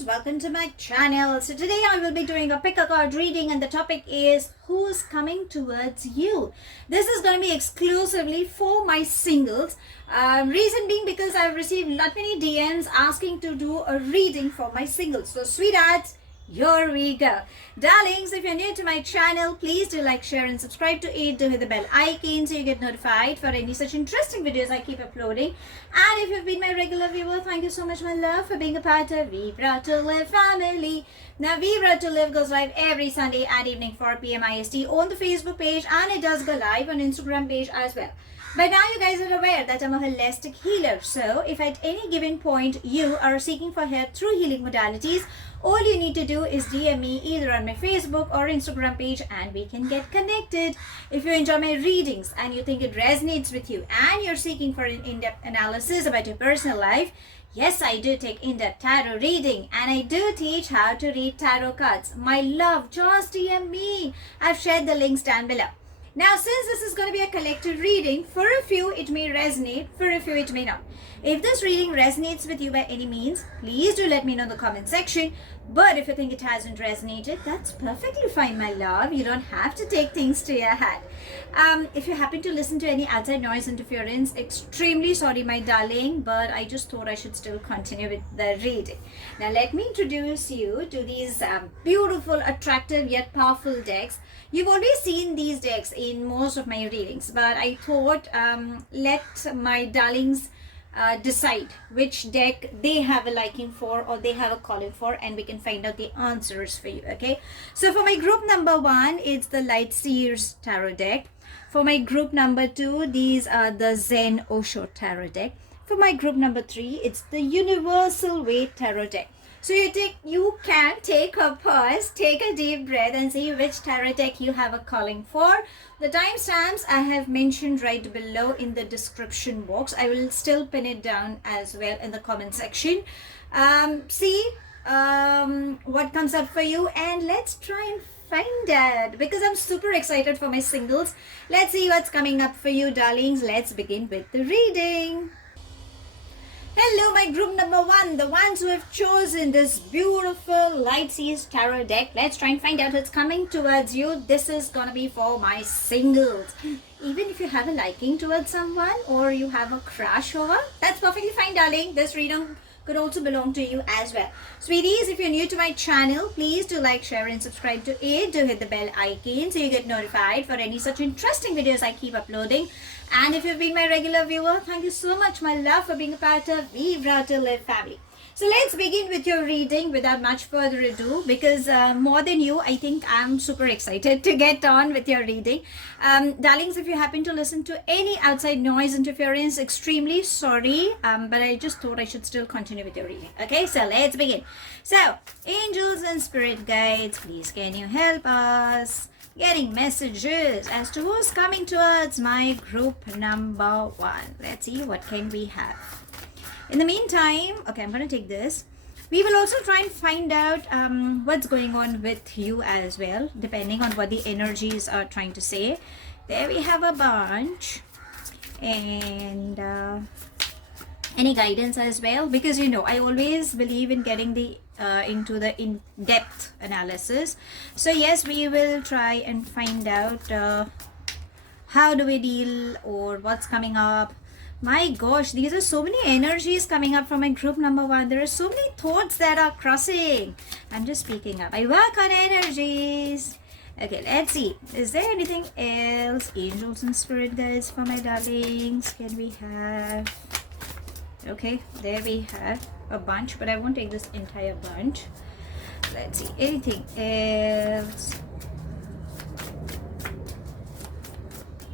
darlings, welcome to my channel. So today I will be doing a pick a card reading and the topic is who's coming towards you. This is going to be exclusively for my singles. Reason being because I've received lot many DMs asking to do a reading for my singles. So sweethearts, here we go. Darlings, if you're new to my channel, please do like, share and subscribe to it. Do hit the bell icon so you get notified for any such interesting videos I keep uploading. And if you've been my regular viewer, thank you so much my love for being a part of Vivre to Live family. Now Vivre to Live goes live every Sunday at evening 4 p.m. IST on the Facebook page, and it does go live on Instagram page as well. But now you guys are aware that I'm a holistic healer. So if at any given point you are seeking for help through healing modalities, all you need to do is DM me either on my Facebook or Instagram page and we can get connected. If you enjoy my readings and you think it resonates with you and you're seeking for an in-depth analysis about your personal life, yes, I do take in-depth tarot reading and I do teach how to read tarot cards. My love, just DM me. I've shared the links down below. Now, since this is going to be a collective reading, for a few it may resonate, for a few it may not. If this reading resonates with you by any means, please do let me know in the comment section. But if you think it hasn't resonated, that's perfectly fine, my love. You don't have to take things to your head. If you happen to listen to any outside noise interference, extremely sorry, my darling, but I just thought I should still continue with the reading. Now, let me introduce you to these beautiful, attractive, yet powerful decks. You've always seen these decks in most of my readings, but I thought let my darlings decide which deck they have a liking for or they have a calling for, and we can find out the answers for you. Okay, so for my group number 1, it's the Light Seers tarot deck. For my group number 2, these are the Zen Osho tarot deck. For my group number 3, it's the Universal Waite tarot deck. So you can take a pause, take a deep breath and see which tarot deck you have a calling for. The timestamps I have mentioned right below in the description box. I will still pin it down as well in the comment section. See what comes up for you, and let's try and find out, because I'm super excited for my singles. Let's see what's coming up for you, darlings. Let's begin with the reading. Hello, my group number 1, the ones who have chosen this beautiful Light Seers tarot deck. Let's try and find out what's coming towards you. This is gonna be for my singles. Even if you have a liking towards someone or you have a crush over, that's perfectly fine, darling. This reading could also belong to you as well. Sweeties, if you're new to my channel, please do like, share and subscribe to it. Do hit the bell icon so you get notified for any such interesting videos I keep uploading. And if you've been my regular viewer, thank you so much, my love, for being a part of Vivre to Live family. So let's begin with your reading without much further ado, because more than you, I think I'm super excited to get on with your reading. Darlings, if you happen to listen to any outside noise interference, extremely sorry, but I just thought I should still continue with your reading. Okay, so let's begin. So, angels and spirit guides, please can you help us? Getting messages as to who's coming towards my group number 1. Let's see what can we have. In the meantime, okay, I'm going to take this. We will also try and find out what's going on with you as well, depending on what the energies are trying to say. There we have a bunch. And any guidance as well, because you know I always believe in getting the into the in-depth analysis. So yes, we will try and find out how do we deal or what's coming up. My gosh, these are so many energies coming up from my group number 1. There are so many thoughts that are crossing. I'm just speaking up. I work on energies. Okay, let's see. Is there anything else? Angels and spirit guides for my darlings. Can we have? Okay, there we have a bunch, but I won't take this entire bunch. Let's see. Anything else?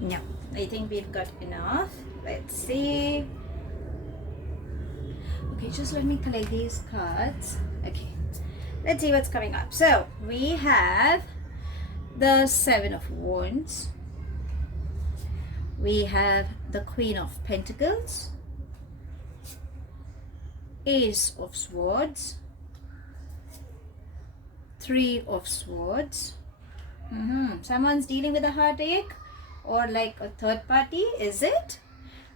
No, I think we've got enough. Let's see. Okay, just let me collect these cards. Okay, let's see what's coming up. So we have the 7 of Wands. We have the Queen of Pentacles, Ace of Swords, 3 of Swords. Someone's dealing with a heartache or like a third party, is it?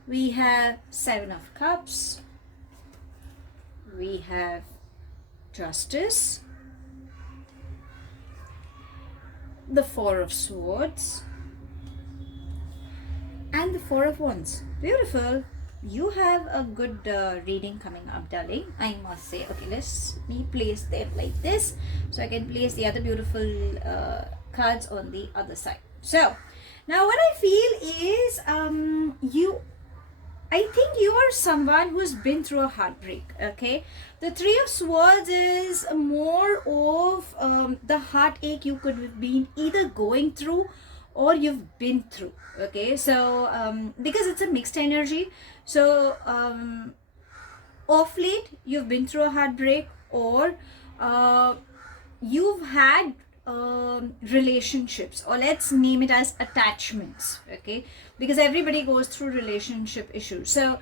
We have 7 of Cups. We have Justice, the Four of Swords, and the Four of Wands. Beautiful. You have a good reading coming up, darling, I must say. Okay, let me place them like this so I can place the other beautiful cards on the other side. So now what I feel is I think you are someone who's been through a heartbreak. Okay, the Three of Swords is more of the heartache you could have been either going through or you've been through. Okay, so because it's a mixed energy, so of late you've been through a heartbreak, or you've had relationships, or let's name it as attachments. Okay, because everybody goes through relationship issues. So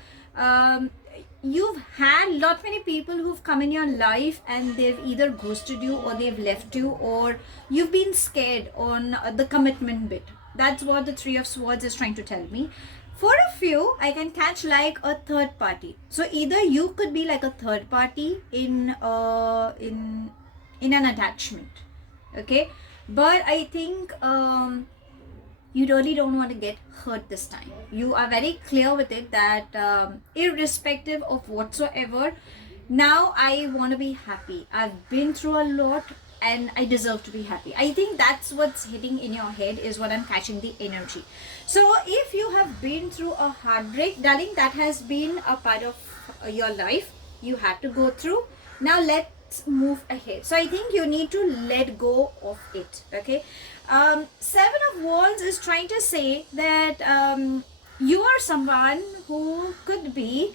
you've had lot many people who've come in your life and they've either ghosted you or they've left you, or you've been scared on the commitment bit. That's what the Three of Swords is trying to tell me. For a few, I can catch like a third party. So either you could be like a third party in an attachment. Okay, but I think you really don't want to get hurt this time. You are very clear with it that irrespective of whatsoever, now I want to be happy. I've been through a lot and I deserve to be happy. I think that's what's hitting in your head, is what I'm catching the energy. So if you have been through a heartbreak, darling, that has been a part of your life. You had to go through. Now let's move ahead. So I think you need to let go of it. Okay, Seven of Wands is trying to say that you are someone who could be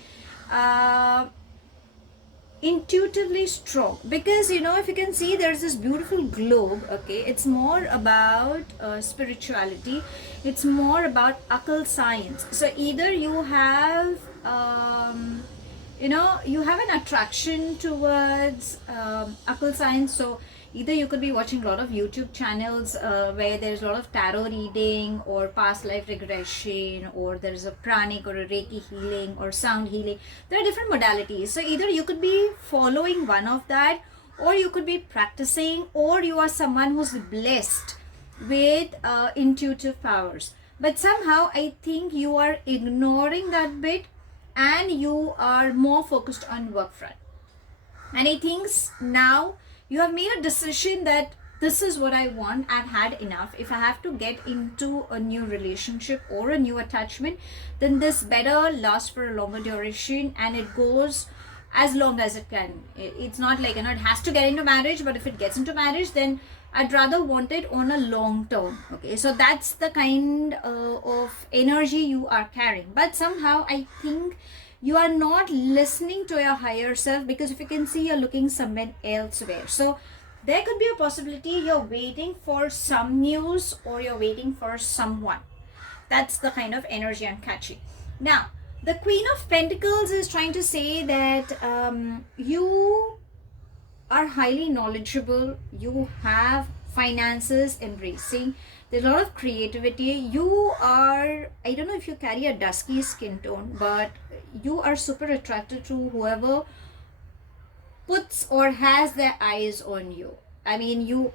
intuitively strong, because if you can see, there's this beautiful globe. Okay, it's more about spirituality, it's more about occult science. So either you have you have an attraction towards occult science. So either you could be watching a lot of YouTube channels where there's a lot of tarot reading or past life regression, or there's a pranic or a Reiki healing or sound healing. There are different modalities. So either you could be following one of that, or you could be practicing, or you are someone who's blessed with intuitive powers. But somehow I think you are ignoring that bit and you are more focused on work front. And I think now you have made a decision that this is what I want. I've had enough. If I have to get into a new relationship or a new attachment, then this better last for a longer duration and it goes as long as it can. It's not like, it has to get into marriage, but if it gets into marriage, then I'd rather want it on a long term. Okay, so that's the kind of energy you are carrying. But somehow I think you are not listening to your higher self, because if you can see, you're looking somewhere elsewhere. So there could be a possibility you're waiting for some news, or you're waiting for someone. That's the kind of energy I'm catching. Now, the Queen of Pentacles is trying to say that you are highly knowledgeable, you have finances embracing, there's a lot of creativity, you are, I don't know if you carry a dusky skin tone, but you are super attracted to whoever puts or has their eyes on you. I mean, you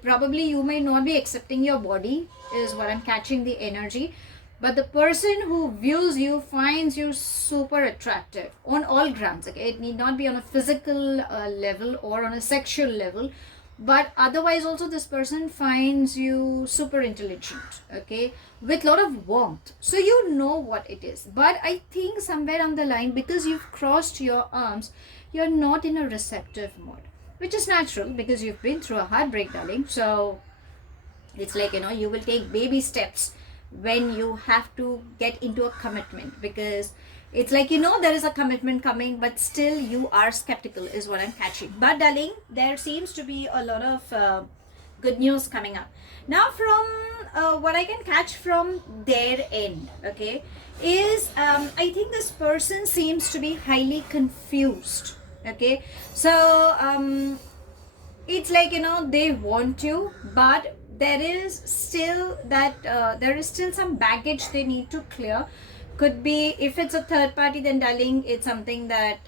may not be accepting your body, is what I'm catching the energy, but the person who views you finds you super attractive on all grounds. Okay, it need not be on a physical level or on a sexual level, but otherwise also this person finds you super intelligent, okay, with a lot of warmth. So you know what it is. But I think somewhere on the line, because you've crossed your arms, you're not in a receptive mode, which is natural because you've been through a heartbreak, darling. So it's like, you will take baby steps when you have to get into a commitment, because it's like, there is a commitment coming, but still you are skeptical, is what I'm catching. But darling, there seems to be a lot of good news coming up. Now from what I can catch from their end, okay, is I think this person seems to be highly confused. Okay, so it's like, they want you, but there is still some baggage they need to clear, Could be, if it's a third party, then darling, it's something that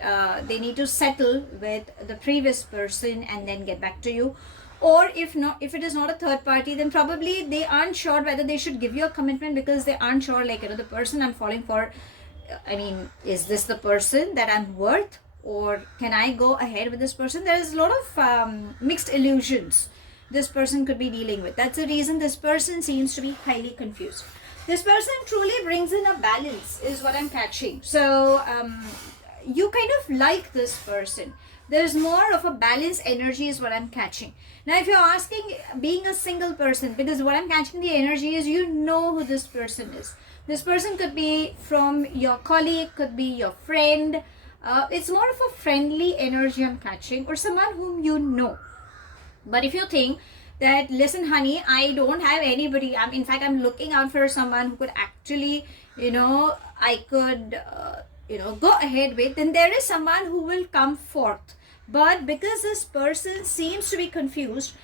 they need to settle with the previous person and then get back to you. Or if not, if it is not a third party, then probably they aren't sure whether they should give you a commitment, because they aren't sure, like, the person I'm falling for, I mean, is this the person that I'm worth, or can I go ahead with this person? There is a lot of mixed illusions this person could be dealing with. That's the reason this person seems to be highly confused. This person truly brings in a balance, is what I'm catching. So you kind of like this person. There's more of a balanced energy, is what I'm catching. Now, if you're asking, being a single person, because what I'm catching the energy is, you know who this person is. This person could be from your colleague, could be your friend. It's more of a friendly energy I'm catching, or someone whom you know. But if you think that, listen honey, I don't have anybody, in fact I'm looking out for someone who could actually, I could go ahead with, then there is someone who will come forth. But because this person seems to be confused,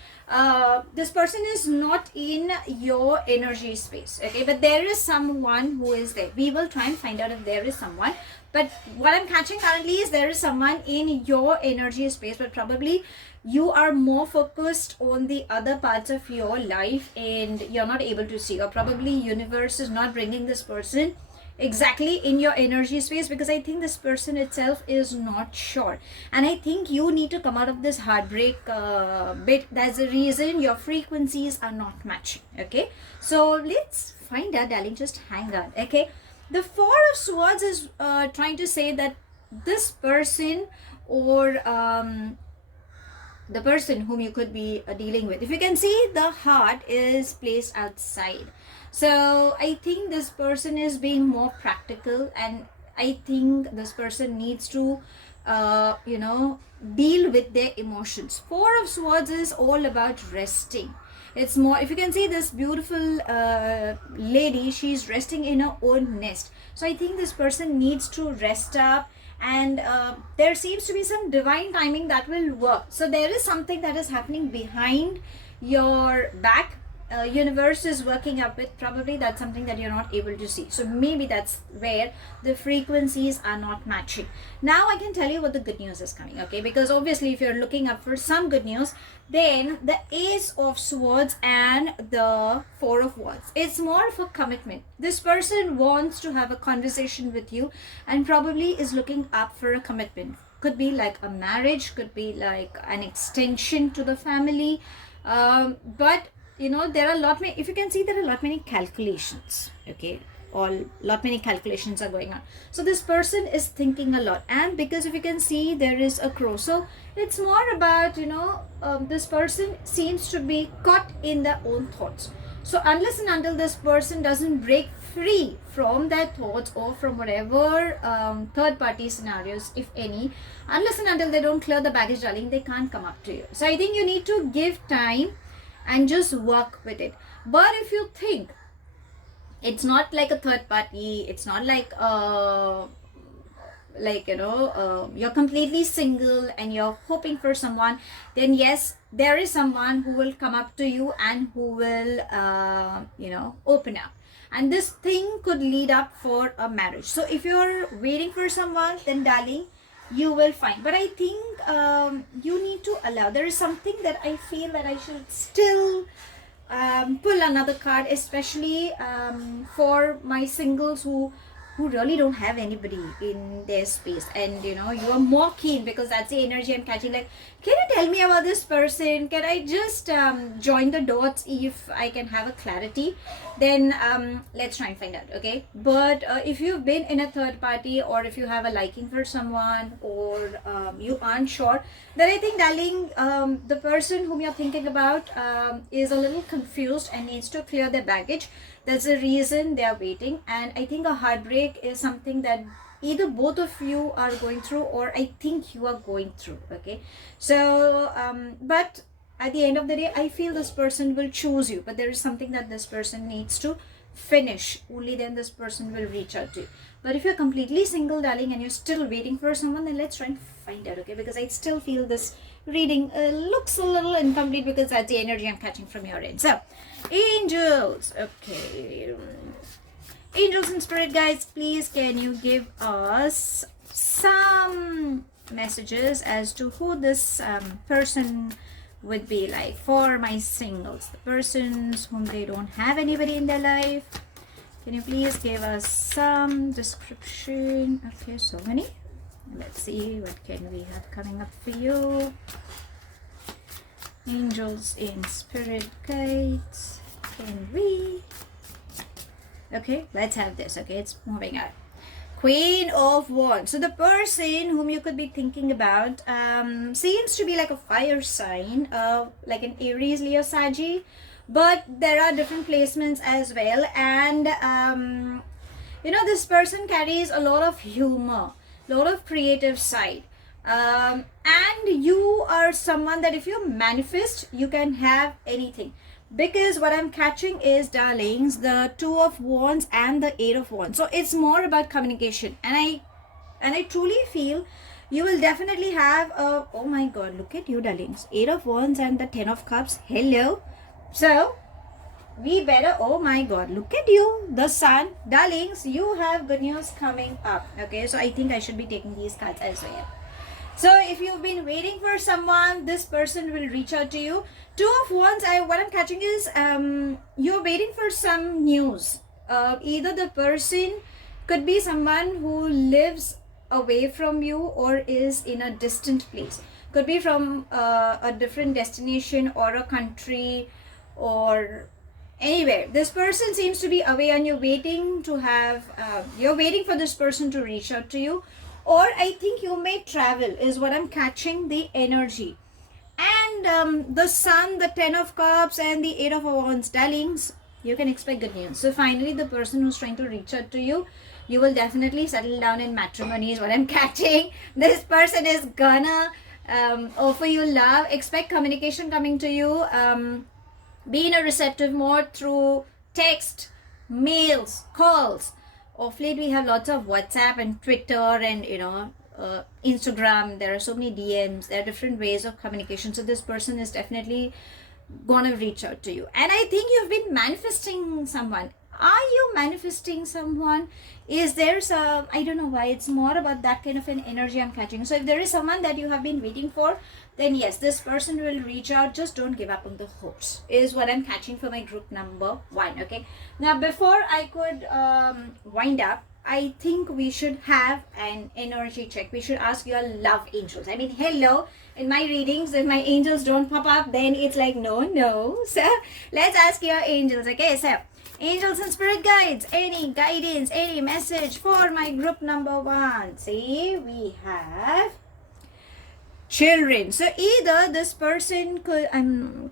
this person is not in your energy space, okay? But there is someone who is there. We will try and find out if there is someone. But what I'm catching currently is, there is someone in your energy space, but probably you are more focused on the other parts of your life and you're not able to see, or probably universe is not bringing this person exactly in your energy space, because I think this person itself is not sure, and I think you need to come out of this heartbreak bit. That's the reason your frequencies are not matching, okay? So let's find out, darling. Just hang on, okay? The Four of Swords is trying to say that this person, or the person whom you could be dealing with, if you can see, the heart is placed outside. So I think this person is being more practical, and I think this person needs to deal with their emotions. Four of Swords is all about resting. It's more, if you can see this beautiful lady, she's resting in her own nest. So I think this person needs to rest up, and there seems to be some divine timing that will work. So there is something that is happening behind your back. Universe is working up with, probably that's something that you're not able to see. So maybe that's where the frequencies are not matching. Now I can tell you what the good news is coming, okay? Because obviously if you're looking up for some good news, then the Ace of Swords and the Four of Wands, it's more of a commitment. This person wants to have a conversation with you and probably is looking up for a commitment. Could be like a marriage, could be like an extension to the family, but there are a lot many, if you can see, there are a lot many calculations, okay? Lot many calculations are going on. So this person is thinking a lot, and because if you can see, there is a crow. So it's more about, this person seems to be caught in their own thoughts. So unless and until this person doesn't break free from their thoughts, or from whatever third party scenarios, if any, unless and until they don't clear the baggage, darling, they can't come up to you. So I think you need to give time and just work with it. But if you think it's not like a third party, it's not like you're completely single and you're hoping for someone, then yes, there is someone who will come up to you and who will open up, and this thing could lead up for a marriage. So if you're waiting for someone, then darling, you will find. But I think you need to allow. There is something that I feel that I should still pull another card, especially for my singles who really don't have anybody in their space, and you are more keen, because that's the energy I'm catching. Like, can you tell me about this person? Can I just join the dots if I can have a clarity? Then let's try and find out, okay? But if you've been in a third party, or if you have a liking for someone, or you aren't sure, then I think, darling, the person whom you're thinking about is a little confused and needs to clear their baggage. That's the reason they are waiting. And I think a heartbreak is something that either both of you are going through, or I think you are going through, okay? So but at the end of the day, I feel this person will choose you, but there is something that this person needs to finish. Only then this person will reach out to you. But if you're completely single, darling, and you're still waiting for someone, then let's try and find out, okay? Because I still feel this reading looks a little incomplete, because that's the energy I'm catching from your end. So angels, okay, Angels and spirit guides, please can you give us some messages as to who this person would be like for my singles, the persons whom they don't have anybody in their life. Can you please give us some description? Okay, so many. Let's see what can we have coming up for you. Angels in spirit guides, can we? Okay, let's have this. Okay, it's moving out. Queen of Wands. So the person whom you could be thinking about seems to be like a fire sign, like an Aries, Leo, Saggy, but there are different placements as well. And you know, this person carries a lot of humor, a lot of creative side. And you are someone that if you manifest, you can have anything. Because what I'm catching is, darlings, the Two of Wands and the Eight of Wands. So it's more about communication. And I truly feel you will definitely have a, oh my God, look at you, darlings. Eight of Wands and the Ten of Cups. Hello. So we better, oh my God, look at you, the Sun. Darlings, you have good news coming up. Okay, so I think I should be taking these cards as well. So if you've been waiting for someone, this person will reach out to you. Two of Wands, what I'm catching is you're waiting for some news. Either the person could be someone who lives away from you or is in a distant place. Could be from a different destination or a country or anywhere. This person seems to be away and you're waiting to have, you're waiting for this person to reach out to you. Or I think you may travel is what I'm catching, the energy. And the Sun, the Ten of Cups and the Eight of Wands, darlings, you can expect good news. So finally, the person who's trying to reach out to you, you will definitely settle down in matrimony is what I'm catching. This person is gonna offer you love. Expect communication coming to you. Be in a receptive mode through text, mails, calls. Of late, we have lots of WhatsApp and Twitter and, you know, Instagram. There are so many DMs. There are different ways of communication. So this person is definitely gonna reach out to you. And I think you've been manifesting someone. Are you manifesting someone? Is there some, I don't know why, it's more about that kind of an energy I'm catching. So if there is someone that you have been waiting for, then yes, this person will reach out. Just don't give up on the hopes is what I'm catching for my group number 1. Okay, now before I could wind up, I think we should have an energy check. We should ask your love angels. I mean, hello, in my readings, if my angels don't pop up, then it's like no. So let's ask your angels. Okay, so angels and spirit guides, any guidance, any message for my group number 1. See, we have children. So either this person could,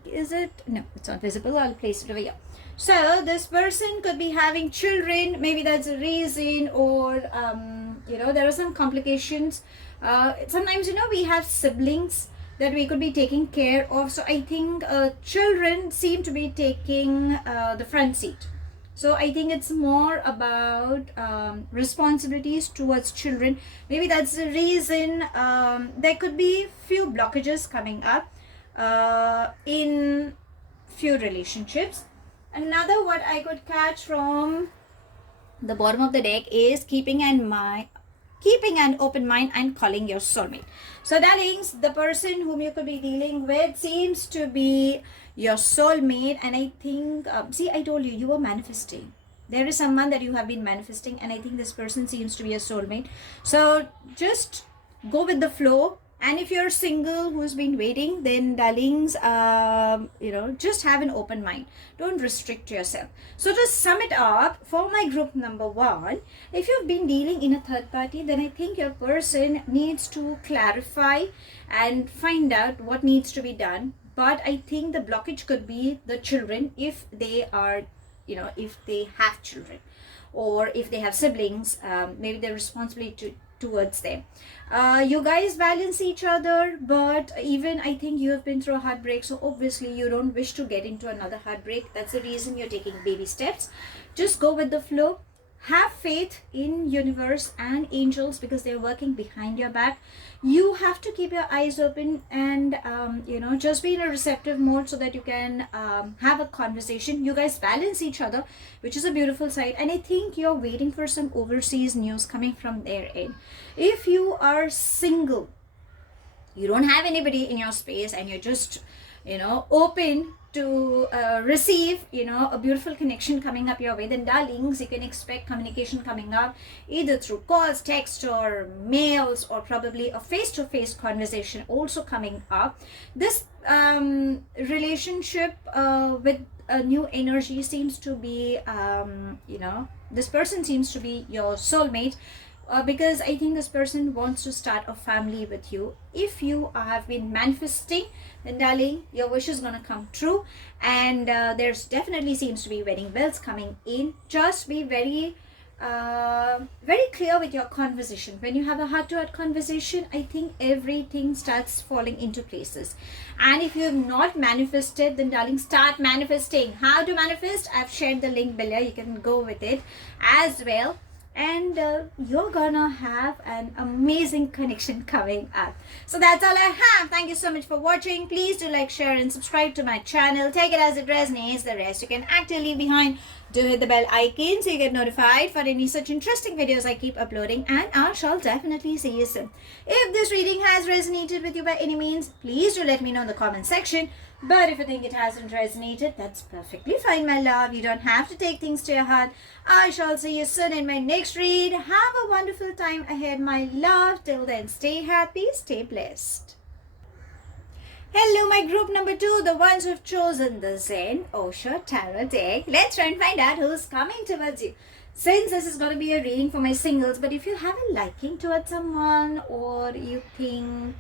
is it, no, it's not visible, I'll place it over here. So this person could be having children, maybe that's a reason, or you know, there are some complications. Sometimes, you know, we have siblings that we could be taking care of. So I think children seem to be taking the front seat. So I think it's more about responsibilities towards children. Maybe that's the reason. There could be few blockages coming up in few relationships. Another what I could catch from the bottom of the deck is keeping an open mind and calling your soulmate. So darlings, the person whom you could be dealing with seems to be your soulmate. And I think, see, I told you, you were manifesting. There is someone that you have been manifesting, and I think this person seems to be a soulmate. So just go with the flow. And if you're single who's been waiting, then darlings, you know, just have an open mind. Don't restrict yourself. So to sum it up, for my group number 1, if you've been dealing in a third party, then I think your person needs to clarify and find out what needs to be done. But I think the blockage could be the children, if they are, you know, if they have children, or if they have siblings, maybe the responsibility towards them. You guys balance each other, but even I think you have been through a heartbreak, so obviously you don't wish to get into another heartbreak. That's the reason you're taking baby steps. Just go with the flow, have faith in universe and angels because they're working behind your back. You have to keep your eyes open and just be in a receptive mode so that you can have a conversation. You guys balance each other, which is a beautiful sight. And I think you're waiting for some overseas news coming from their end. If you are single, you don't have anybody in your space, and you're just open to receive a beautiful connection coming up your way, then darlings, you can expect communication coming up either through calls, text, or mails, or probably a face-to-face conversation also coming up. This relationship with a new energy seems to be this person seems to be your soulmate, because I think this person wants to start a family with you. If you have been manifesting, then darling, your wish is going to come true, and there's definitely seems to be wedding bells coming in. Just be very clear with your conversation. When you have a heart-to-heart conversation, I think everything starts falling into places. And if you have not manifested, then darling, start manifesting. How to manifest? I've shared the link below. You can go with it as well. And you're gonna have an amazing connection coming up. So that's all I have. Thank you so much for watching. Please do like, share, and subscribe to my channel. Take it as it resonates. The rest you can actually leave behind. Do hit the bell icon so you get notified for any such interesting videos I keep uploading, and I shall definitely see you soon. If this reading has resonated with you by any means, please do let me know in the comment section. But if you think it hasn't resonated, that's perfectly fine, my love. You don't have to take things to your heart. I shall see you soon in my next read. Have a wonderful time ahead, my love. Till then, stay happy, stay blessed. Hello, my group number 2, the ones who've chosen the Zen Osho Tarot Deck. Let's try and find out who's coming towards you. Since this is going to be a reading for my singles, but if you have a liking towards someone, or you think,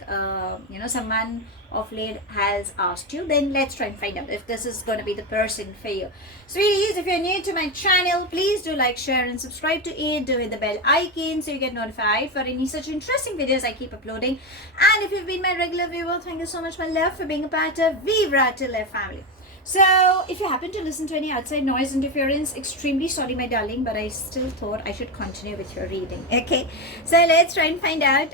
someone of late has asked you, then let's try and find out if this is going to be the person for you. Sweeties, if you're new to my channel, please do like, share, and subscribe to it. Do hit the bell icon so you get notified for any such interesting videos I keep uploading. And if you've been my regular viewer, thank you so much, my love, for being a part of Vivre till their family. So, if you happen to listen to any outside noise interference, extremely sorry, my darling, but I still thought I should continue with your reading. Okay, so let's try and find out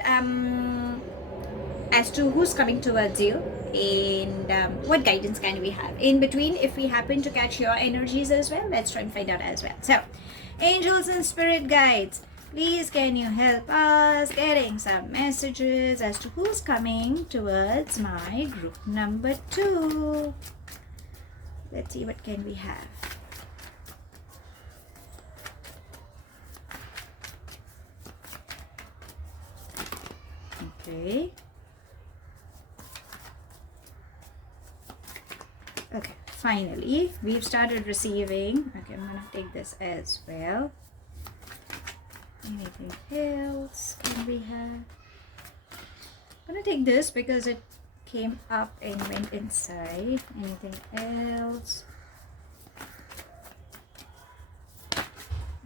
as to who's coming towards you, and what guidance can we have in between. If we happen to catch your energies as well, let's try and find out as well. So, angels and spirit guides, please can you help us getting some messages as to who's coming towards my group number 2. Let's see what can we have. Okay. Okay, finally, we've started receiving. Okay, I'm gonna take this as well. Anything else can we have? I'm gonna take this because it came up and went inside. Anything else?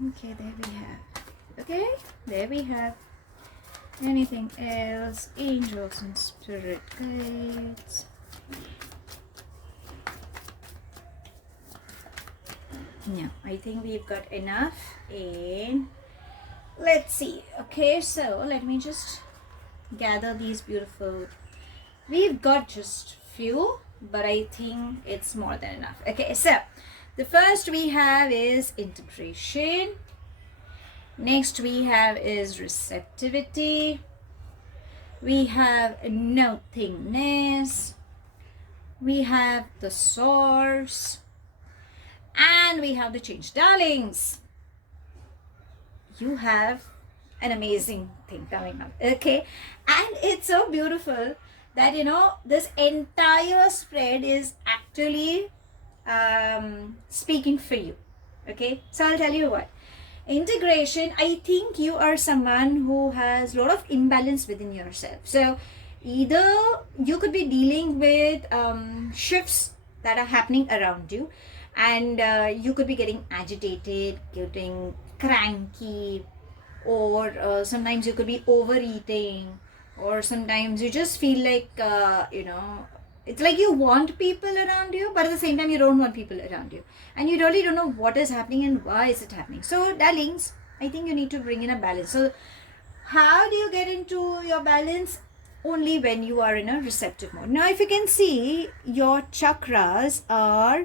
Okay, there we have. Okay, there we have. Anything else? Angels and spirit guides. No, I think we've got enough. And let's see. Okay, so let me just gather these beautiful. We've got just few, but I think it's more than enough. Okay, so the first we have is integration. Next we have is receptivity. We have nothingness. We have the source. And we have the change. Darlings, you have an amazing thing coming up. Okay, and it's so beautiful that this entire spread is actually speaking for you. Okay, so I'll tell you what. Integration, I think you are someone who has a lot of imbalance within yourself. So either you could be dealing with shifts that are happening around you, and you could be getting agitated, getting cranky, or sometimes you could be overeating, or sometimes you just feel like it's like you want people around you, but at the same time you don't want people around you, and you really don't know what is happening and why is it happening. So darlings, I think you need to bring in a balance. So how do you get into your balance? Only when you are in a receptive mode. Now if you can see, your chakras are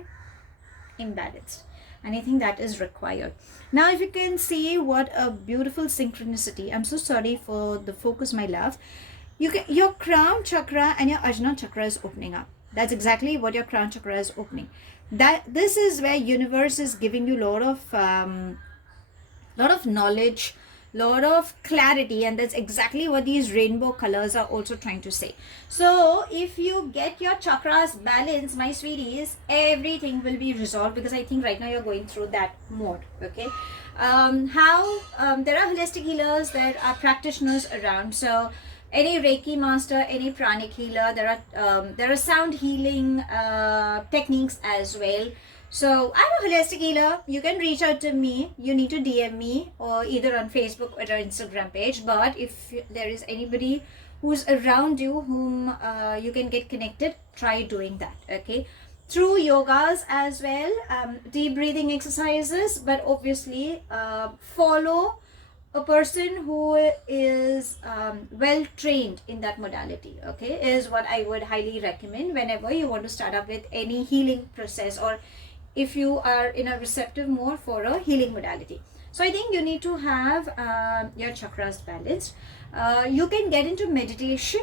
imbalanced, and I think that is required. Now if you can see, what a beautiful synchronicity. I'm so sorry for the focus, my love. Your crown chakra and your Ajna chakra is opening up. That's exactly what your crown chakra is opening. This is where universe is giving you lot of knowledge, lot of clarity, and that's exactly what these rainbow colors are also trying to say. So if you get your chakras balanced, my sweeties, everything will be resolved, because I think right now you're going through that mode. Okay, there are holistic healers, there are practitioners around. So any Reiki master, any pranic healer, there are sound healing techniques as well. So I'm a holistic healer. You can reach out to me. You need to DM me, or either on Facebook or our Instagram page. But if there is anybody who's around you whom you can get connected, try doing that. Okay, through yogas as well, deep breathing exercises, but obviously follow a person who is well trained in that modality. Okay, is what I would highly recommend whenever you want to start up with any healing process, or if you are in a receptive mode for a healing modality. So I think you need to have your chakras balanced. You can get into meditation.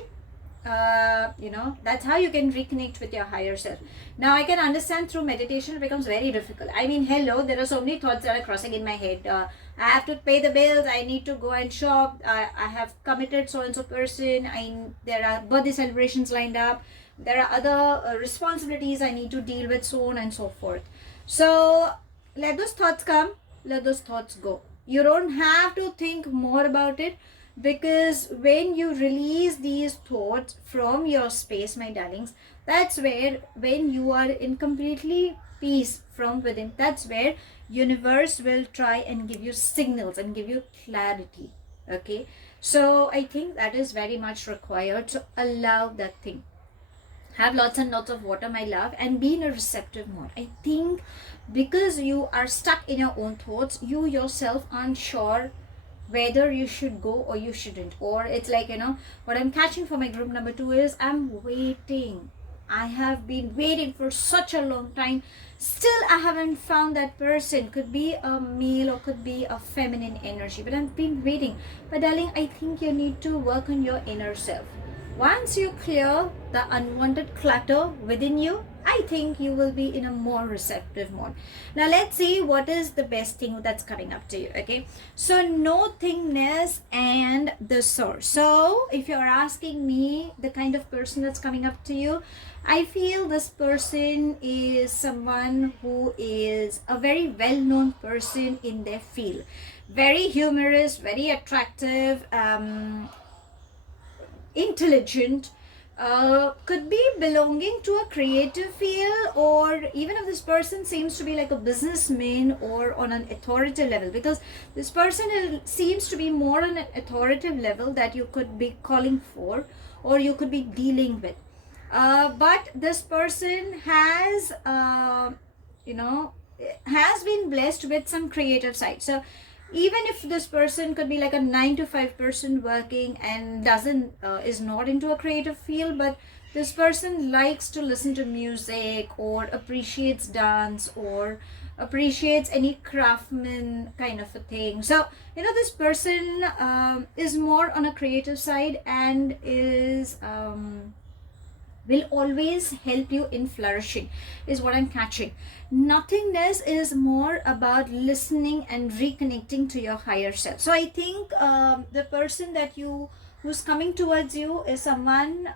That's how you can reconnect with your higher self. Now I can understand through meditation it becomes very difficult. I mean, hello, there are so many thoughts that are crossing in my head. I have to pay the bills, I need to go and shop, I have committed so and so person, there are birthday celebrations lined up, there are other responsibilities I need to deal with, so on and so forth. So let those thoughts come, let those thoughts go. You don't have to think more about it, because when you release these thoughts from your space, my darlings, that's where, when you are in completely peace from within, that's where universe will try and give you signals and give you clarity. Okay, so I think that is very much required. So allow that thing. Have lots and lots of water, my love, and be in a receptive mode. I think because you are stuck in your own thoughts, you yourself aren't sure whether you should go or you shouldn't. Or it's like, what I'm catching for my group number 2 is, I'm waiting. I have been waiting for such a long time. Still, I haven't found that person. Could be a male or could be a feminine energy, but I've been waiting. But darling, I think you need to work on your inner self. Once you clear the unwanted clutter within you, I think you will be in a more receptive mode. Now let's see what is the best thing that's coming up to you. Okay, so nothingness and the source. So if you're asking me the kind of person that's coming up to you, I feel this person is someone who is a very well-known person in their field. Very humorous, very attractive, intelligent, could be belonging to a creative field, or even if this person seems to be like a businessman or on an authoritative level, because this person seems to be more on an authoritative level that you could be calling for or you could be dealing with. But this person has been blessed with some creative side. So even if this person could be like a 9-to-5 person working and is not into a creative field, but this person likes to listen to music or appreciates dance or appreciates any craftsman kind of a thing. So this person is more on a creative side and is will always help you in flourishing, is what I'm catching. Nothingness is more about listening and reconnecting to your higher self. So I think the person who's coming towards you is someone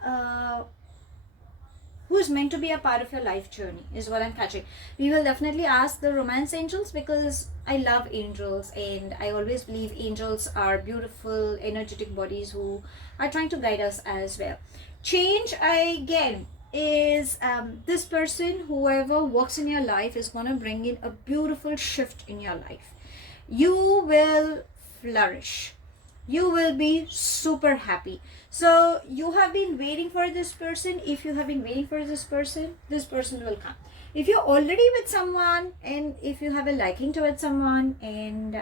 who's meant to be a part of your life journey, is what I'm catching. We will definitely ask the romance angels, because I love angels and I always believe angels are beautiful energetic bodies who are trying to guide us as well. Change, again, is this person, whoever walks in your life, is going to bring in a beautiful shift in your life. You will flourish. you will be super happy. So you have been waiting for this person. If you have been waiting for this person will come. If you're already with someone, and if you have a liking towards someone, and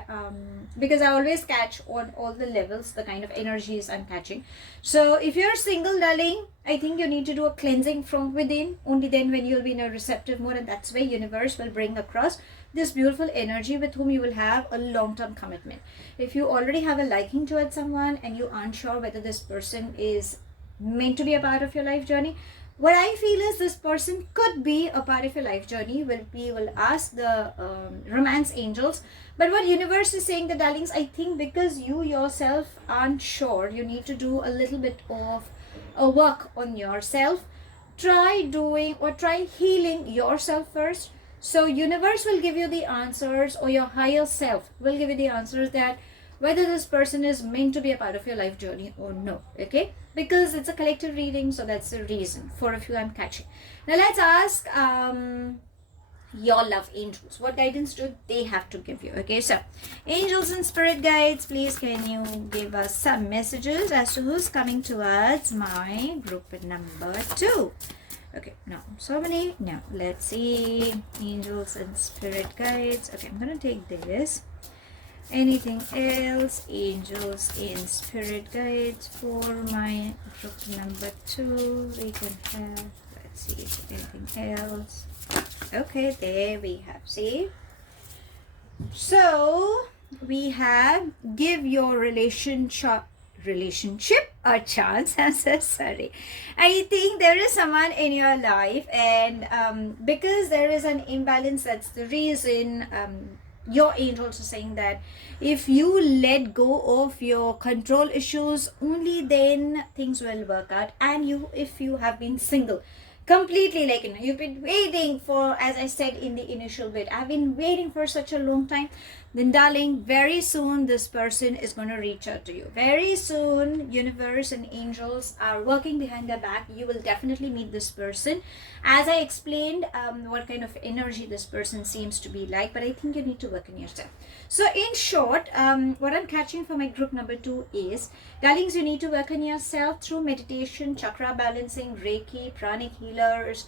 because I always catch on all the levels the kind of energies I'm catching. So if you're single, darling, I think you need to do a cleansing from within. Only then when you'll be in a receptive mode, and that's why universe will bring across this beautiful energy with whom you will have a long-term commitment. If you already have a liking towards someone and you aren't sure whether this person is meant to be a part of your life journey, what I feel is this person could be a part of your life journey. We will ask the romance angels. But what universe is saying, the darlings, I think because you yourself aren't sure, you need to do a little bit of a work on yourself. Try doing or try healing yourself first. So universe will give you the answers, or your higher self will give you the answers, that whether this person is meant to be a part of your life journey or no. Okay, because it's a collective reading, so that's the reason. 4 of you I'm catching. Now let's ask your love angels, what guidance do they have to give you? Okay, so angels and spirit guides, please can you give us some messages as to who's coming towards my group number 2? Okay, no, so many. Now let's see, angels and spirit guides. Okay, I'm gonna take this. Anything else? Angels and spirit guides for my group number 2 we can have. Let's see, anything else? Okay, there we have. See, so we have give your relationship a chance. I'm so sorry. I think there is someone in your life, and because there is an imbalance, that's the reason your angels are saying that if you let go of your control issues, only then things will work out. And if you have been single completely, like, you've been waiting for, as I said in the initial bit, I've been waiting for such a long time, then darling, very soon this person is going to reach out to you. Very soon, universe and angels are working behind their back. You will definitely meet this person. As I explained, what kind of energy this person seems to be like, but I think you need to work on yourself. So in short, what I'm catching for my group number 2 is, darlings, you need to work on yourself through meditation, chakra balancing, Reiki, pranic healers.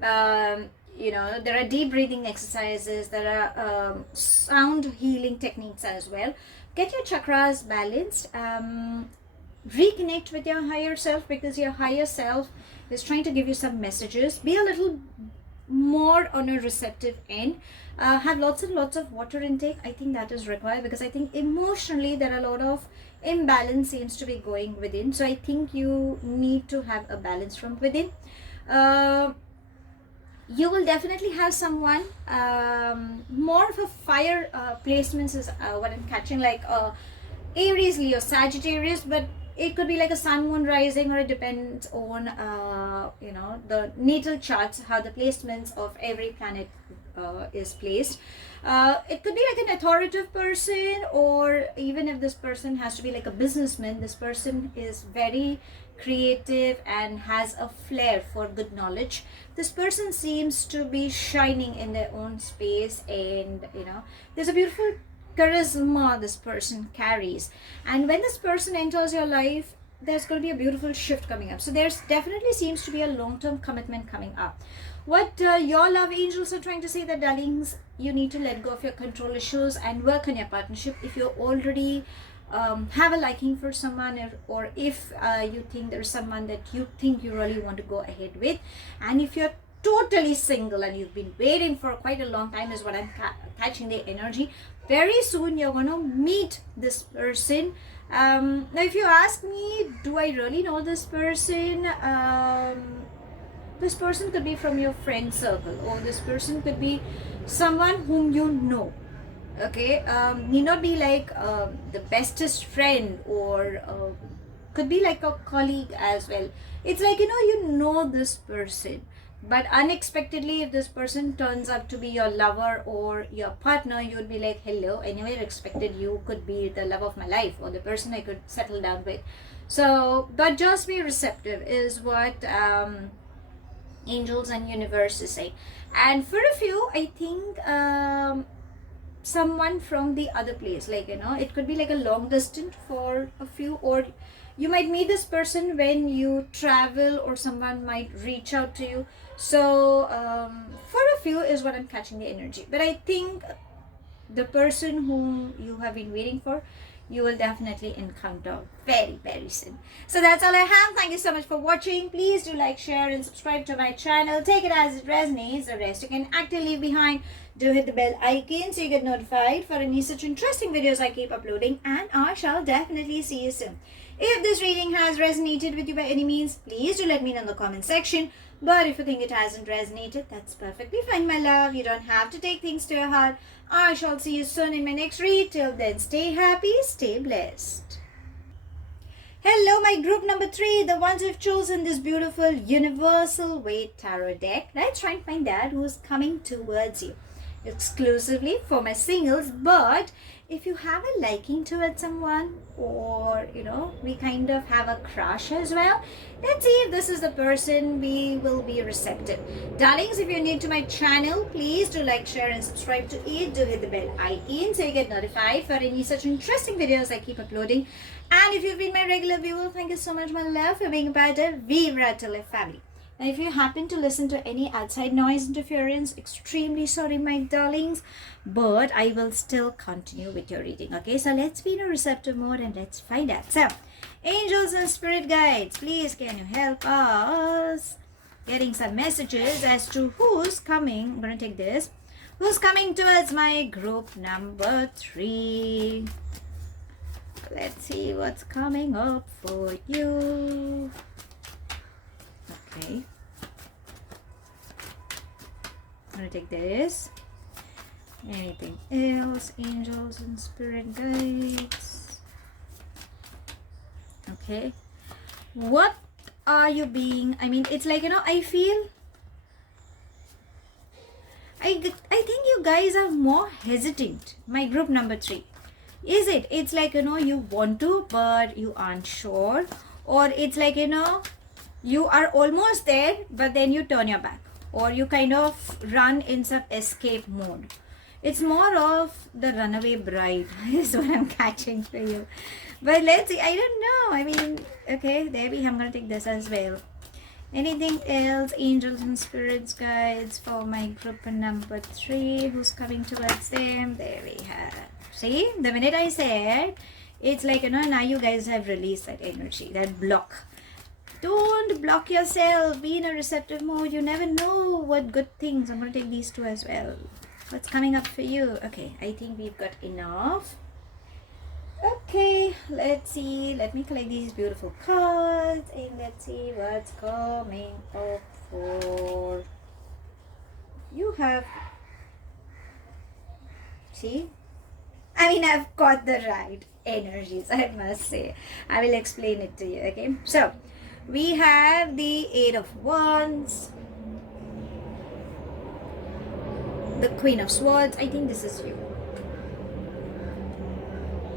There are deep breathing exercises, there are sound healing techniques as well. Get your chakras balanced, reconnect with your higher self, because your higher self is trying to give you some messages. Be a little more on a receptive end. Have lots and lots of water intake. I think that is required, because I think emotionally there are a lot of imbalance seems to be going within. So I think you need to have a balance from within. You will definitely have someone more of a fire placements is what I'm catching, like Aries, Leo, Sagittarius, but it could be like a sun, moon, rising, or it depends on the natal charts, how the placements of every planet is placed. It could be like an authoritative person, or even if this person has to be like a businessman, this person is very creative and has a flair for good knowledge. This person seems to be shining in their own space, and there's a beautiful charisma this person carries. And when this person enters your life, there's going to be a beautiful shift coming up. So there's definitely seems to be a long-term commitment coming up. What your love angels are trying to say, that darlings, you need to let go of your control issues and work on your partnership. If you already have a liking for someone, or if you think there's someone that you think you really want to go ahead with, and if you're totally single and you've been waiting for quite a long time, is what I'm catching the energy. Very soon you're going to meet this person. Now if you ask me, do I really know this person? This person could be from your friend circle, or this person could be someone whom you know. Okay, need not be like the bestest friend, or could be like a colleague as well. It's like, you know this person, but unexpectedly, if this person turns out to be your lover or your partner, you would be like, hello, I never expected you could be the love of my life, or the person I could settle down with. So, but just be receptive is what angels and universe is saying. And for a few, I think someone from the other place, like it could be like a long distance for a few, or you might meet this person when you travel, or someone might reach out to you. So for a few is what I'm catching the energy, but I think the person whom you have been waiting for, you will definitely encounter very, very soon. So that's all I have. Thank you so much for watching. Please do like, share, and subscribe to my channel. Take it as it resonates. The rest you can actively leave behind. Do hit the bell icon so you get notified for any such interesting videos I keep uploading, and I shall definitely see you soon. If this reading has resonated with you by any means, please do let me know in the comment section. But if you think it hasn't resonated, that's perfectly fine, my love. You don't have to take things to your heart. I shall see you soon in my next read. Till then, stay happy, stay blessed. Hello, my group number 3, the ones who've chosen this beautiful Universal Waite Tarot deck. Let's try and find out who's coming towards you. Exclusively for my singles, but if you have a liking towards someone, or we kind of have a crush as well, let's see if this is the person we will be receptive. Darlings, if you're new to my channel, please do like, share, and subscribe to it. Do hit the bell icon so you get notified for any such interesting videos I keep uploading. And if you've been my regular viewer, thank you so much, my love, for being a part of Vivre family. And if you happen to listen to any outside noise interference, extremely sorry, my darlings, but I will still continue with your reading. Okay, so let's be in a receptive mode and let's find out. So, angels and spirit guides, please can you help us getting some messages as to who's coming? I'm going to take this. Who's coming towards my group number 3? Let's see what's coming up for you. Okay, I'm going to take this. Anything else? Angels and spirit guides. Okay, what are you being, it's like, I feel, I think you guys are more hesitant, my group number 3. Is it? It's like, you want to, but you aren't sure. Or it's like, you are almost there, but then you turn your back, or you kind of run in some escape mode. It's more of the runaway bride is what I'm catching for you. But let's see, I don't know. Okay, there we have. I'm going to take this as well. Anything else? Angels and spirits guides for my group number 3. Who's coming towards them? There we have. See, the minute I said, it's like, now you guys have released that energy, that block. Don't block yourself. Be in a receptive mode. You never know what good things. I'm going to take these 2 as well. What's coming up for you? Okay, I think we've got enough. Okay, let's see. Let me collect these beautiful cards and let's see what's coming up for you. Have, see, I've got the right energies, I must say. I will explain it to you. Okay, so we have the 8 of Wands, the Queen of Swords. I think this is you.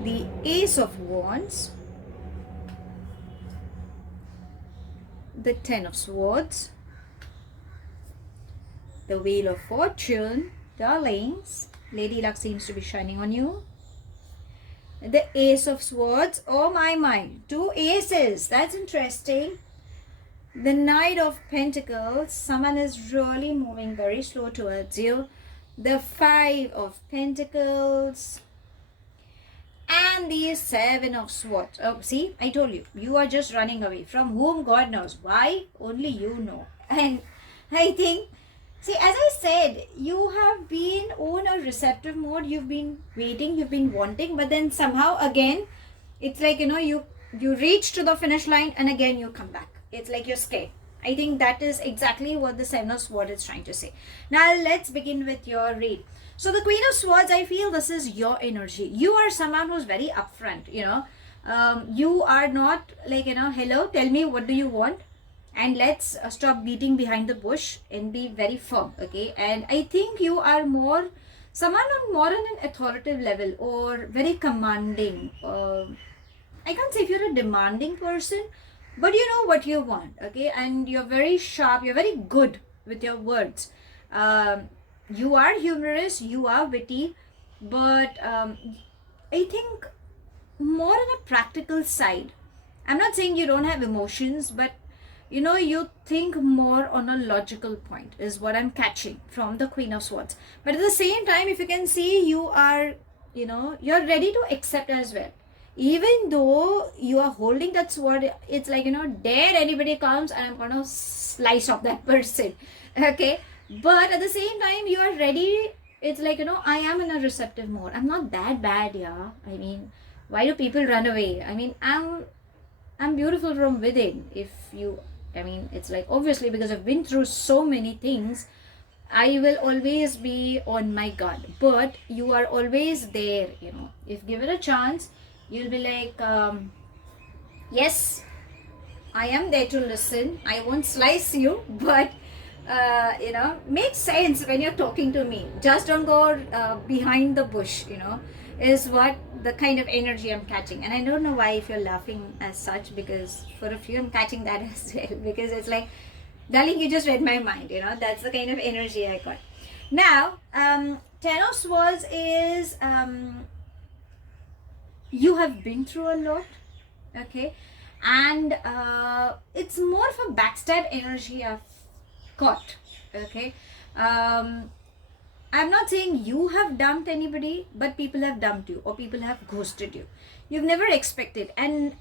The Ace of Wands, the 10 of Swords, the Wheel of Fortune. Darlings, Lady Luck seems to be shining on you. The Ace of Swords. Oh my, 2 aces. That's interesting. The Knight of Pentacles. Someone is really moving very slow towards you. The 5 of Pentacles. And the 7 of Swords. Oh, see, I told you. You are just running away. From whom? God knows. Why? Only you know. And I think, see, as I said, you have been on a receptive mode. You've been waiting, you've been wanting, but then somehow again, it's like, you reach to the finish line and again you come back. It's like you're scared. I think that is exactly what the 7 of Swords is trying to say. Now, let's begin with your read. So, the Queen of Swords, I feel this is your energy. You are someone who's very upfront, you are not like, hello, tell me what do you want? And let's stop beating behind the bush and be very firm, okay? And I think you are someone more on an authoritative level or very commanding. I can't say if you're a demanding person, but you know what you want, okay? And you're very sharp, you're very good with your words. You are humorous, you are witty, but I think more on a practical side. I'm not saying you don't have emotions, but you think more on a logical point is what I'm catching from the Queen of Swords. But at the same time, if you can see, you are, you're ready to accept as well. Even though you are holding that sword, it's like, dare anybody comes and I'm gonna slice off that person. Okay. But at the same time, you are ready. It's like, I am in a receptive mode. I'm not that bad, yeah. I mean, why do people run away? I mean, I'm beautiful from within. It's like, obviously, because I've been through so many things, I will always be on my guard. But you are always there, If given a chance, you'll be like, yes, I am there to listen. I won't slice you, but make sense when you're talking to me. Just don't go behind the bush, is what the kind of energy I'm catching. And I don't know why if you're laughing as such, because for a few I'm catching that as well, because it's like, darling, you just read my mind, that's the kind of energy I got. Now, Ten of Swords is, you have been through a lot, okay? And it's more of a backstab energy I've got, okay? I'm not saying you have dumped anybody, but people have dumped you or people have ghosted you. You've never expected, and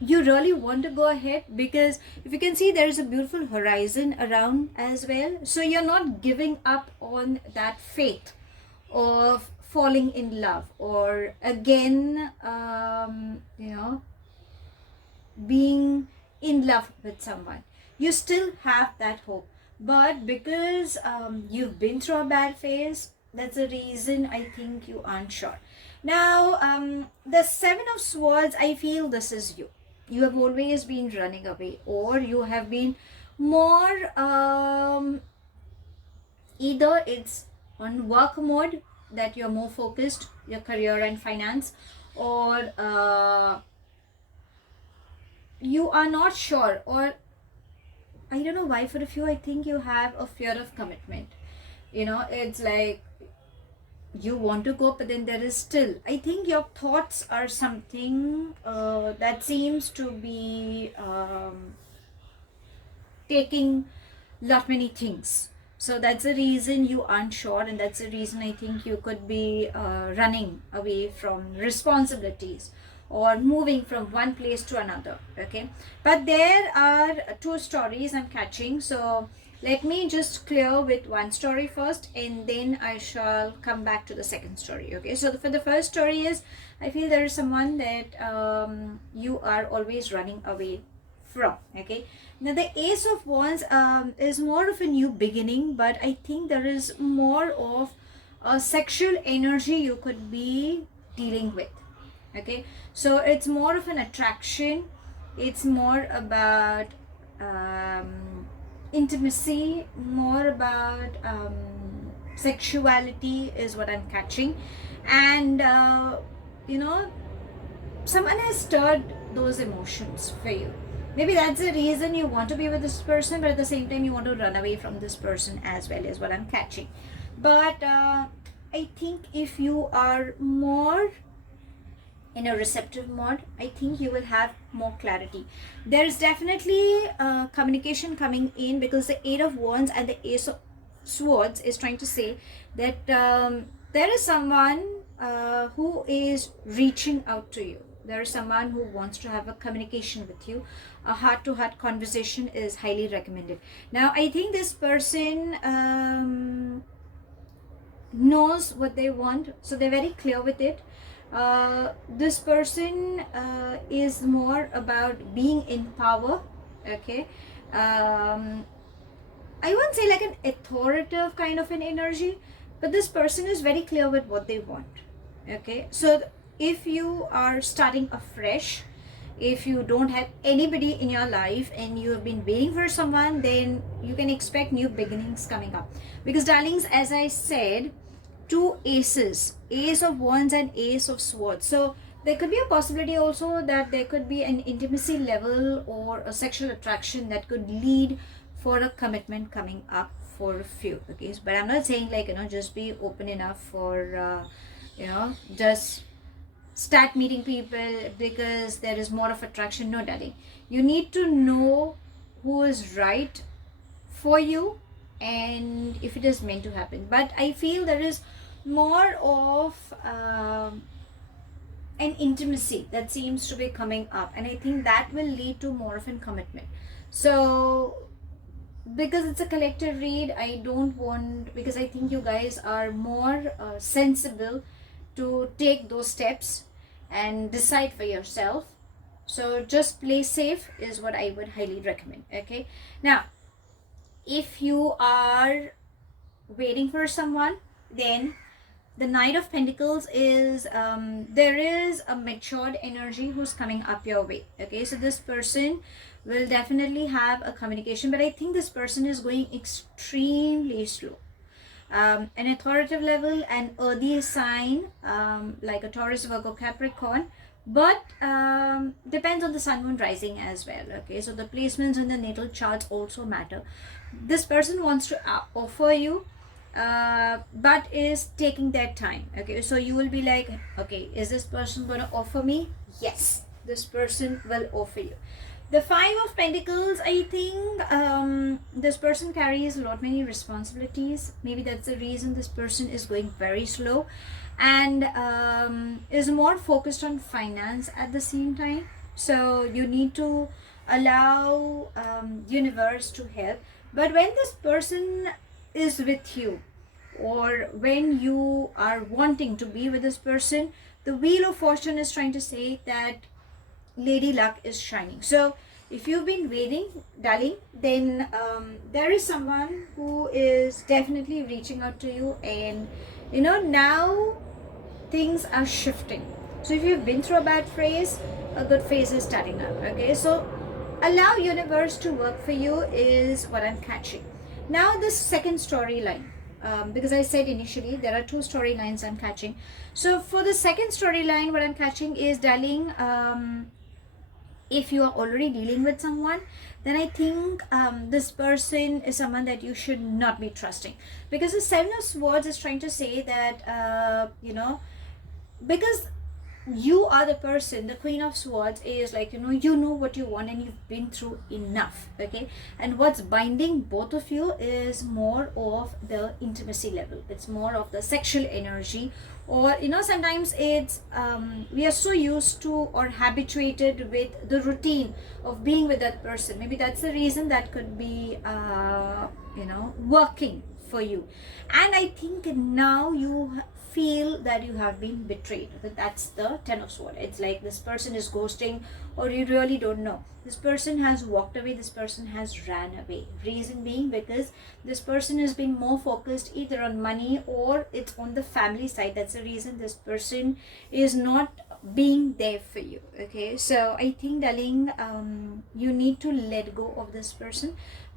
you really want to go ahead, because if you can see, there is a beautiful horizon around as well. So you're not giving up on that faith of falling in love or again, being in love with someone. You still have that hope. But because you've been through a bad phase, that's the reason I think you aren't sure. Now, the Seven of Swords, I feel this is you. You have always been running away, or you have been more, either it's on work mode, that you're more focused, your career and finance, or you are not sure, or I don't know why, for a few, I think you have a fear of commitment. It's like you want to go, but then there is still, I think your thoughts are something that seems to be taking lot many things. So that's the reason you aren't sure, and that's the reason I think you could be running away from responsibilities or moving from one place to another, okay? But there are two stories I'm catching, so let me just clear with one story first, and then I shall come back to the second story, okay? So for the first story is, I feel there is someone that you are always running away from, okay? Now the Ace of Wands is more of a new beginning, but I think there is more of a sexual energy you could be dealing with, okay? So it's more of an attraction. It's more about intimacy, more about sexuality is what I'm catching. And someone has stirred those emotions for you. Maybe that's the reason you want to be with this person, but at the same time you want to run away from this person as well, is what I'm catching. But I think if you are more in a receptive mode, I think you will have more clarity. There is definitely communication coming in, because the Eight of Wands and the Ace of Swords is trying to say that there is someone who is reaching out to you. There is someone who wants to have a communication with you. A heart-to-heart conversation is highly recommended. Now, I think this person knows what they want, so they're very clear with it. This person is more about being in power, okay? I won't say like an authoritative kind of an energy, but this person is very clear with what they want, okay? So if you are starting afresh, if you don't have anybody in your life and you have been waiting for someone, then you can expect new beginnings coming up. Because darlings, as I said, two aces, Ace of Wands and Ace of Swords. So there could be a possibility also that there could be an intimacy level or a sexual attraction that could lead for a commitment coming up for a few. Okay, but I'm not saying like, just be open enough for just start meeting people because there is more of attraction. No, darling, you need to know who is right for you and if it is meant to happen. But I feel there is more of an intimacy that seems to be coming up, and I think that will lead to more of a commitment. So because it's a collective read, I don't want, because I think you guys are more sensible to take those steps and decide for yourself. So just play safe is what I would highly recommend. Okay, now if you are waiting for someone, then the Knight of Pentacles is there is a matured energy who's coming up your way. Okay, so this person will definitely have a communication, but I think this person is going extremely slow. An authoritative level, an earthy sign, like a Taurus, Virgo, Capricorn, but depends on the sun, moon, rising as well. Okay, so the placements in the natal charts also matter. This person wants to offer you, but is taking their time. Okay, so you will be like, okay, is this person going to offer me? Yes, this person will offer you. The Five of Pentacles, I think this person carries a lot many responsibilities. Maybe that's the reason this person is going very slow and is more focused on finance at the same time. So you need to allow universe to help. But when this person is with you, or when you are wanting to be with this person, the Wheel of Fortune is trying to say that Lady Luck is shining. So if you've been waiting, darling, then there is someone who is definitely reaching out to you, and now things are shifting. So if you've been through a bad phase, a good phase is starting up. Okay, so allow universe to work for you is what I'm catching. Now the second storyline, because I said initially there are two storylines I'm catching. So for the second storyline, what I'm catching is, darling, if you are already dealing with someone, then I think this person is someone that you should not be trusting, because the Seven of Swords is trying to say that because you are the person, the Queen of Swords is like, you know what you want and you've been through enough. Okay, and what's binding both of you is more of the intimacy level. It's more of the sexual energy, or sometimes it's we are so used to or habituated with the routine of being with that person. Maybe that's the reason that could be working for you. And I think now you feel that you have been betrayed. That's the Ten of Swords. It's like this person is ghosting, or you really don't know. This person has walked away, this person has ran away. Reason being because this person has been more focused either on money or it's on the family side. That's the reason this person is not being there for you. Okay, so I think, darling, you need to let go of this person,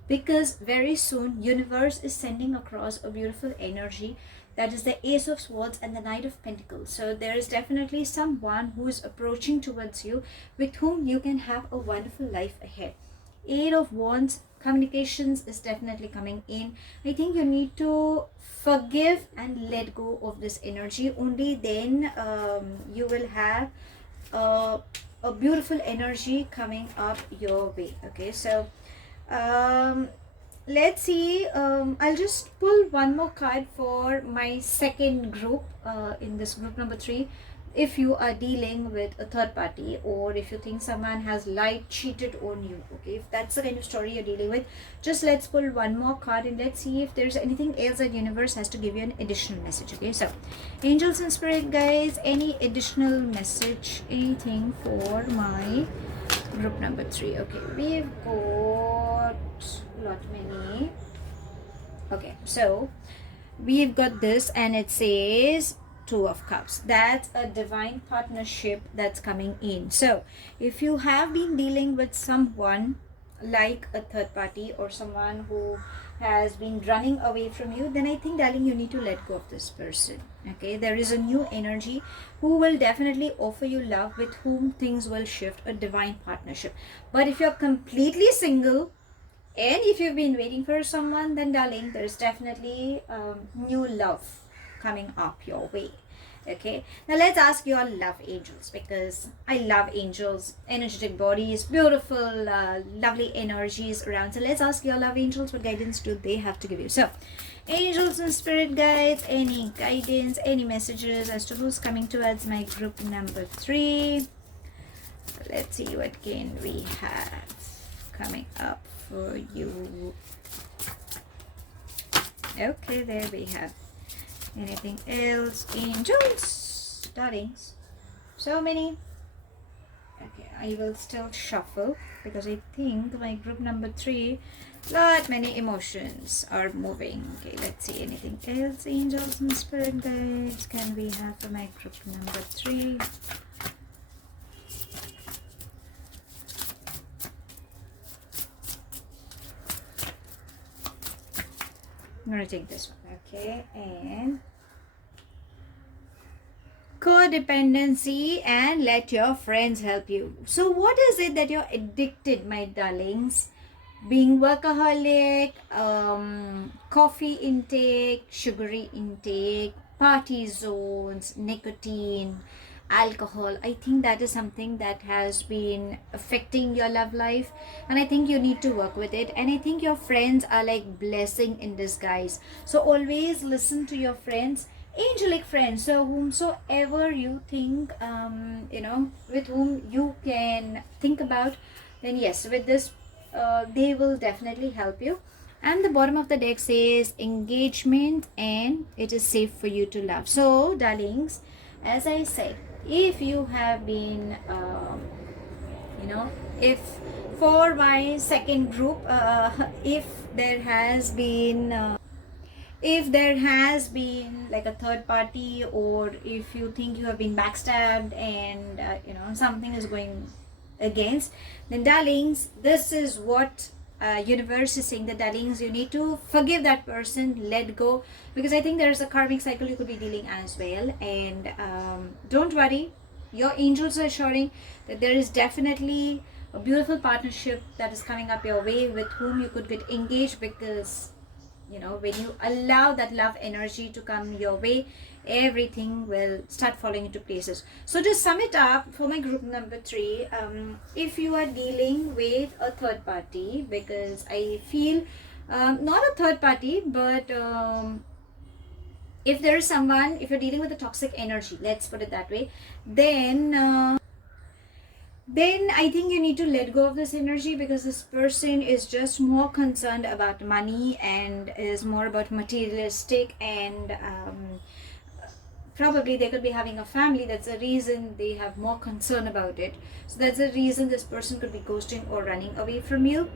because very soon universe is sending across a beautiful energy, that is the Ace of Swords and the Knight of Pentacles. So there is definitely someone who is approaching towards you, with whom you can have a wonderful life ahead. Eight of Wands, communications is definitely coming in. I think you need to forgive and let go of this energy. Only then you will have a beautiful energy coming up your way. Okay, so let's see, I'll just pull one more card for my second group, in this group number 3. If you are dealing with a third party, or if you think someone has lied, cheated on you. Okay, if that's the kind of story you're dealing with, just let's pull one more card and let's see if there's anything else that universe has to give you an additional message. Okay, so angels and spirit guys, any additional message, anything for my group number 3. Okay, we've got lot many. Okay, so we've got this, and it says Two of Cups. That's a divine partnership that's coming in. So if you have been dealing with someone like a third party, or someone who has been running away from you, then I think, darling, you need to let go of this person. Okay, there is a new energy who will definitely offer you love, with whom things will shift, a divine partnership. But if you're completely single, And if you've been waiting for someone, then darling, there's definitely new love coming up your way. Okay, now let's ask your love angels, because I love angels, energetic bodies, beautiful, lovely energies around. So let's ask your love angels, what guidance do they have to give you? So, angels and spirit guides, any guidance, any messages as to who's coming towards my group number 3. Let's see what can we have coming up for you. Okay, there we have. Anything else? Angels, darlings, so many. Okay, I will still shuffle because I think my group number 3, lot many emotions are moving. Okay, let's see, anything else? Angels and spirit guides can we have for my group number 3? I'm gonna take this one. Okay, and codependency and let your friends help you. So what is it that you're addicted, my darlings? Being workaholic, coffee intake, sugary intake, party zones, nicotine, alcohol. I think that is something that has been affecting your love life, and I think you need to work with it. And I think your friends are like blessing in disguise. So always listen to your friends, angelic friends. So whomsoever you think, with whom you can think about, then yes, with this, they will definitely help you. And the bottom of the deck says engagement, and it is safe for you to love. So darlings, as I said, if you have been if for my second group, if there has been like a third party, or if you think you have been backstabbed and something is going against, then darlings, this is what universe is saying, that darlings, you need to forgive that person, let go, because I think there is a karmic cycle you could be dealing as well. And don't worry, your angels are assuring that there is definitely a beautiful partnership that is coming up your way with whom you could get engaged, because when you allow that love energy to come your way, everything will start falling into places. So to sum it up for my group number 3, if you are dealing with a third party, because I feel not a third party, but if there is someone, if you're dealing with a toxic energy, let's put it that way, then I think you need to let go of this energy, because this person is just more concerned about money and is more about materialistic, and probably they could be having a family. That's the reason they have more concern about it. So that's the reason this person could be ghosting or running away from you.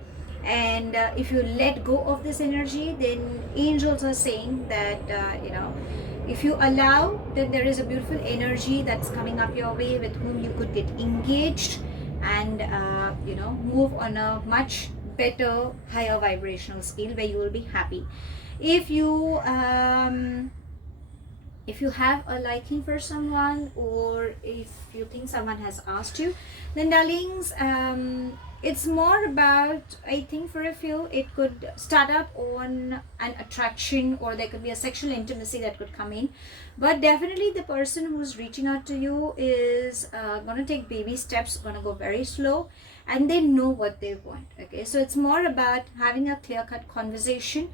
And if you let go of this energy, then angels are saying that if you allow, then there is a beautiful energy that's coming up your way with whom you could get engaged and move on a much better, higher vibrational scale where you will be happy. If you have a liking for someone, or if you think someone has asked you, then darlings, it's more about, I think for a few, it could start up on an attraction, or there could be a sexual intimacy that could come in. But definitely the person who's reaching out to you is going to take baby steps, going to go very slow, and they know what they want. Okay, so it's more about having a clear-cut conversation.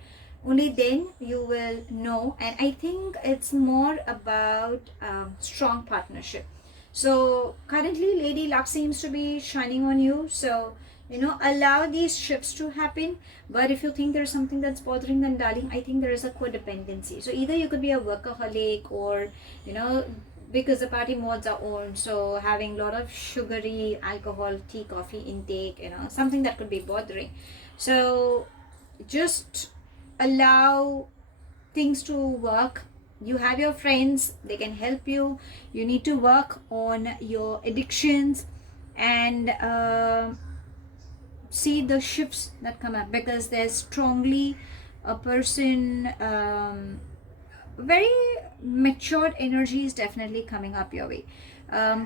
Only then you will know. And I think it's more about strong partnership. So currently Lady Luck seems to be shining on you, so allow these shifts to happen. But if you think there's something that's bothering them, darling, I think there is a codependency. So either you could be a workaholic, or because the party modes are on, so having a lot of sugary alcohol, tea, coffee intake, something that could be bothering. So just allow things to work. You have your friends, they can help you. You need to work on your addictions and see the shifts that come up, because there's strongly a person, very matured energy is definitely coming up your way.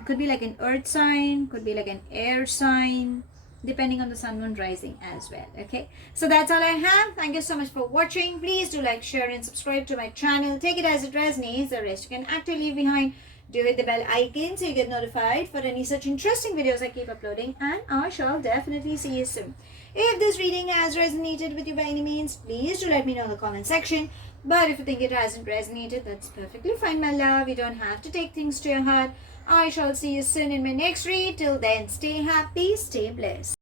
Could be like an earth sign, could be like an air sign, depending on the sun, moon, rising as well. Okay, so that's all I have. Thank you so much for watching. Please do like, share and subscribe to my channel. Take it as it resonates. The rest you can actually leave behind. Do hit the bell icon so you get notified for any such interesting videos I keep uploading, and I shall definitely see you soon. If this reading has resonated with you by any means, please do let me know in the comment section. But if you think it hasn't resonated, that's perfectly fine, my love. You don't have to take things to your heart. I shall see you soon in my next read. Till then, stay happy, stay blessed.